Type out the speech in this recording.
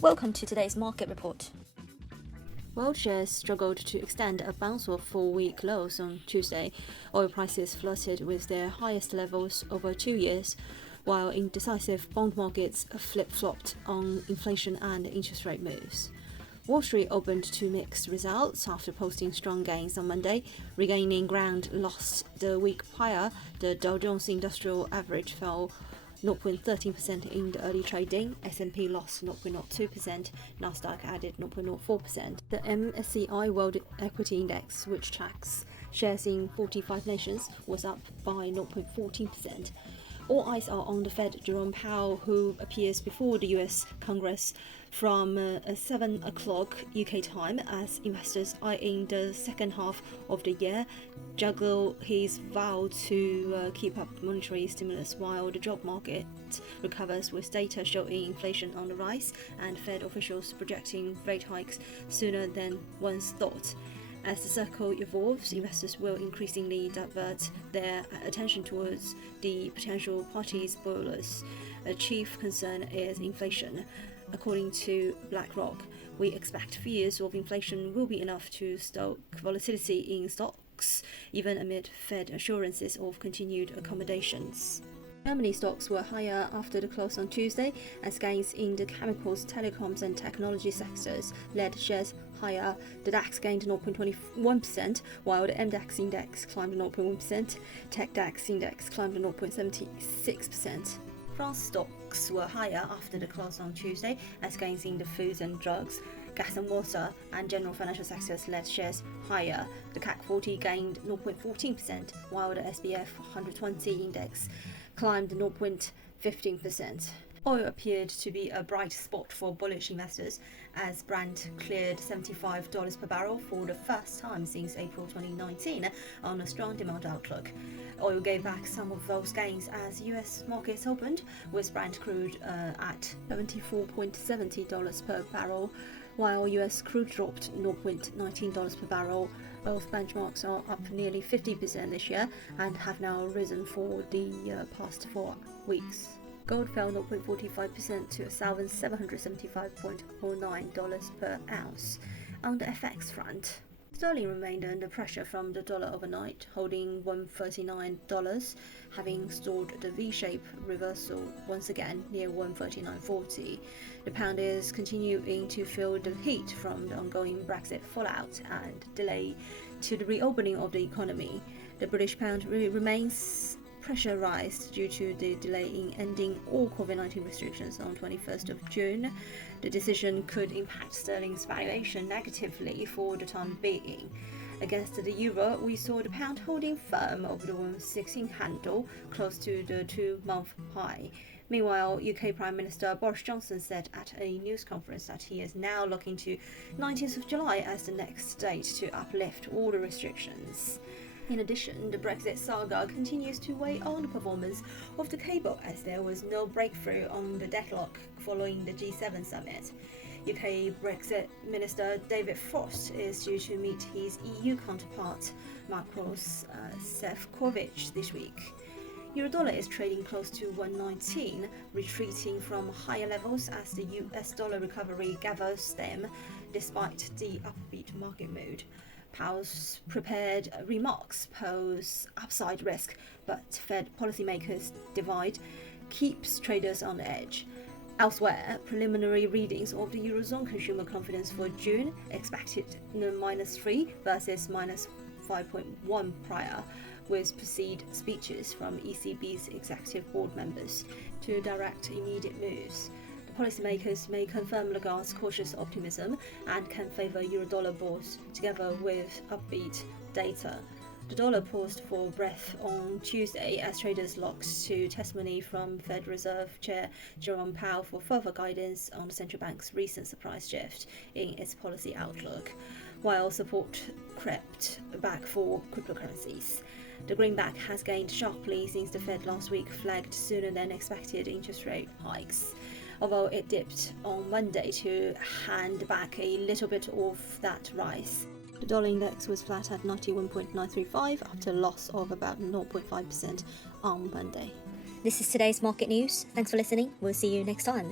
Welcome to today's market report. World shares struggled to extend a bounce off 4-week lows on Tuesday. Oil prices flirted with their highest levels over 2 years, while indecisive bond markets flip-flopped on inflation and interest rate moves. Wall Street opened to mixed results after posting strong gains on Monday, regaining ground lost the week prior. The Dow Jones Industrial Average fell 0.13% in the early trading, S&P lost 0.02%, Nasdaq added 0.04%. The MSCI World Equity Index, which tracks shares in 45 nations, was up by 0.14%. All eyes are on the Fed Jerome Powell, who appears before the US Congress from 7 o'clock UK time as investors eyeing the second half of the year juggle his vow to keep up monetary stimulus while the job market recovers, with data showing inflation on the rise and Fed officials projecting rate hikes sooner than once thought. As the cycle evolves, investors will increasingly divert their attention towards the potential party spoilers. A chief concern is inflation. According to BlackRock, we expect fears of inflation will be enough to stoke volatility in stocks, even amid Fed assurances of continued accommodations. Germany stocks were higher after the close on Tuesday, as gains in the chemicals, telecoms and technology sectors led shares higher. The DAX gained 0.21%, while the MDAX index climbed 0.1%. Tech DAX index climbed 0.76%. France stocks were higher after the close on Tuesday, as gains in the foods and drugs, gas and water and general financial sectors led shares higher. The CAC 40 gained 0.14%, while the SBF 120 index climbed 0.15%. Oil appeared to be a bright spot for bullish investors as Brent cleared $75 per barrel for the first time since April 2019 on a strong demand outlook. Oil gave back some of those gains as US markets opened, with Brent crude at $74.70 per barrel, while US crude dropped $0.19 per barrel. Both benchmarks are up nearly 50% this year and have now risen for the past 4 weeks. Gold fell 0.45% to $1,775.09 per ounce. On the FX front, sterling remained under pressure from the dollar overnight, holding $139, having stalled the V-shape reversal once again near $139.40. The pound is continuing to feel the heat from the ongoing Brexit fallout and delay to the reopening of the economy. The British pound remains pressurized due to the delay in ending all COVID-19 restrictions on 21st of June. The decision could impact sterling's valuation negatively for the time being. Against the euro, we saw the pound holding firm over the 116 handle, close to the 2-month high. Meanwhile, UK Prime Minister Boris Johnson said at a news conference that he is now looking to 19th of July as the next date to uplift all the restrictions. In addition, the Brexit saga continues to weigh on the performance of the cable as there was no breakthrough on the deadlock following the G7 summit. UK Brexit Minister David Frost is due to meet his EU counterpart Maros Sefcovic this week. Eurodollar is trading close to 119, retreating from higher levels as the US dollar recovery gathers steam despite the upbeat market mood. Powell's prepared remarks pose upside risk, but Fed policymakers' divide keeps traders on edge. Elsewhere, preliminary readings of the Eurozone consumer confidence for June expected -3 versus -5.1 prior, with preceded speeches from ECB's executive board members to direct immediate moves. Policymakers may confirm Lagarde's cautious optimism and can favour Eurodollar bourse together with upbeat data. The dollar paused for breath on Tuesday as traders looked to testimony from Fed Reserve Chair Jerome Powell for further guidance on the central bank's recent surprise shift in its policy outlook, while support crept back for cryptocurrencies. The greenback has gained sharply since the Fed last week flagged sooner than expected interest rate hikes, although it dipped on Monday to hand back a little bit of that rise. The dollar index was flat at 91.935 after a loss of about 0.5% on Monday. This is today's market news. Thanks for listening. We'll see you next time.